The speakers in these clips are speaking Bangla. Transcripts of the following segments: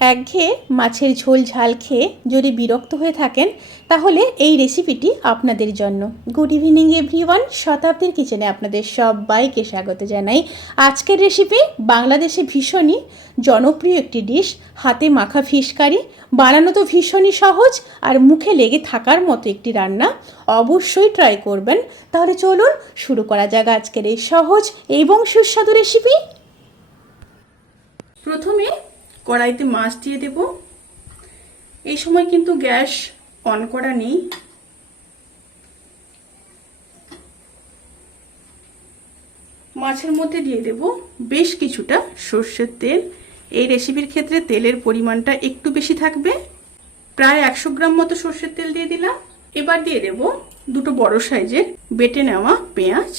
একঘেয়ে মাছের ঝোল ঝাল খেয়ে যদি বিরক্ত হয়ে থাকেন, তাহলে এই রেসিপিটি আপনাদের জন্য। গুড ইভিনিং এভরিওয়ান শতাব্দীর কিচেনে আপনাদের সবাইকে স্বাগত জানাই। আজকের রেসিপি বাংলাদেশে ভীষণই জনপ্রিয় একটি ডিশ, হাতে মাখা ফিশ কারি। বানানো তো ভীষণই সহজ আর মুখে লেগে থাকার মতো একটি রান্না। অবশ্যই ট্রাই করবেন। তাহলে চলুন শুরু করা যাক আজকের এই সহজ এবং সুস্বাদু রেসিপি। প্রথমে কড়াইতে মাছ দিয়ে দেব। এই সময় কিন্তু গ্যাস অন করা নেই। মাছের মধ্যে দিয়ে দেব বেশ কিছুটা সর্ষের তেল। এই রেসিপির ক্ষেত্রে তেলের পরিমাণটা একটু বেশি থাকবে। প্রায় একশো গ্রাম মতো সর্ষের তেল দিয়ে দিলাম। এবার দিয়ে দেব দুটো বড় সাইজের বেটে নেওয়া পেঁয়াজ।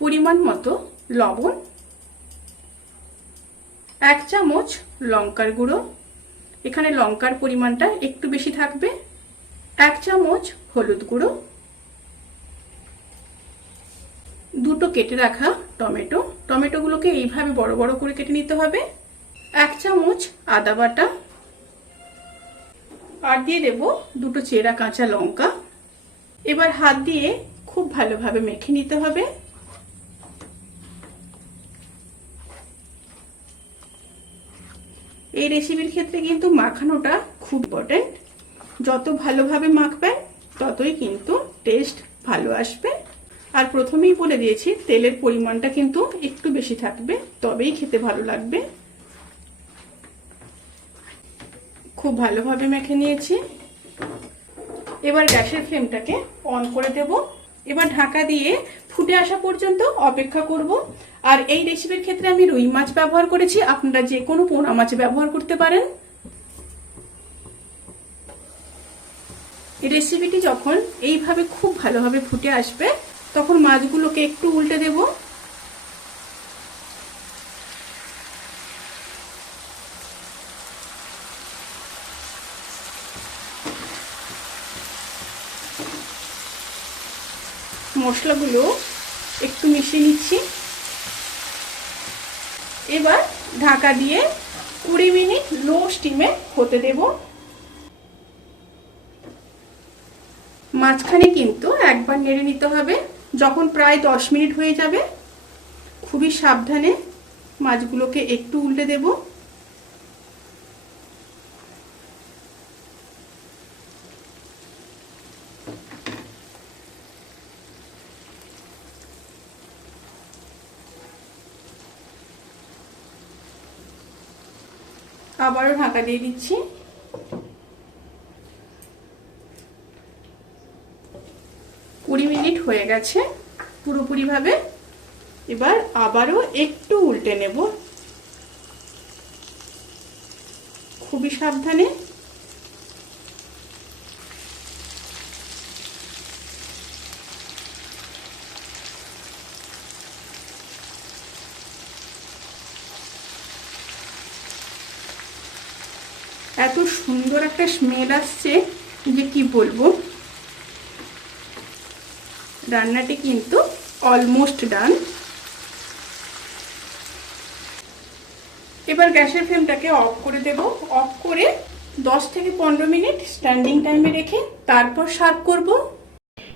পরিমাণ মতো লবণ এক চামচ লঙ্কার গুঁড়ো। এখানে লঙ্কার পরিমাণটা একটু বেশি থাকবে। এক চামচ হলুদ গুঁড়ো। দুটো কেটে রাখা টমেটো। টমেটোগুলোকে এইভাবে বড় বড় করে কেটে নিতে হবে। এক চামচ আদা বাটা। আর দিয়ে দেব দুটো চেরা কাঁচা লঙ্কা। এবার হাত দিয়ে খুব ভালোভাবে মেখে নিতে হবে। এই রেসিপির ক্ষেত্রে কিন্তু মাখানোটা খুব ইম্পর্টেন্ট যত ভালোভাবে মাখবেন ততই কিন্তু টেস্ট ভালো আসবে। আর প্রথমেই বলে দিয়েছি, তেলের পরিমাণটা কিন্তু একটু বেশি থাকবে, তবেই খেতে ভালো লাগবে। খুব ভালোভাবে মেখে নিয়েছি। এবার গ্যাসের ফ্লেমটাকে অন করে দেব। এবার ঢাকা দিয়ে ফুটে আসা পর্যন্ত অপেক্ষা করব। আর এই রেসিপির ক্ষেত্রে আমি রুই মাছ ব্যবহার করেছি। আপনারা যে কোনো পোনা মাছ ব্যবহার করতে পারেন। রেসিপিটি যখন এইভাবে খুব ভালোভাবে ফুটে আসবে, তখন মাছগুলোকে একটু উল্টে দেব। মশলাগুলো একটু মিশিয়ে নিচ্ছি। এবার ঢাকা দিয়ে কুড়ি মিনিট লো স্টিমে হতে দেব। মাঝখানে কিন্তু একবার নেড়ে নিতে হবে, যখন প্রায় দশ মিনিট হয়ে যাবে। খুবই সাবধানে মাছগুলোকে একটু উল্টে দেব। আবারও ঢাকা দিয়ে দিচ্ছি। কুড়ি মিনিট হয়ে গেছে পুরোপুরিভাবে। এবার আবারও একটু উল্টে নেব। খুবই সাবধানে এত সুন্দর একটা স্মেল আসছে যে কি বলব? রান্নাটি কিন্তু অলমোস্ট ডান এবার গ্যাসের ফ্লেমটাকে অফ করে দেব। অফ করে 10 থেকে পনেরো মিনিট স্ট্যান্ডিং টাইমে রেখে তারপর সার্ভ করব।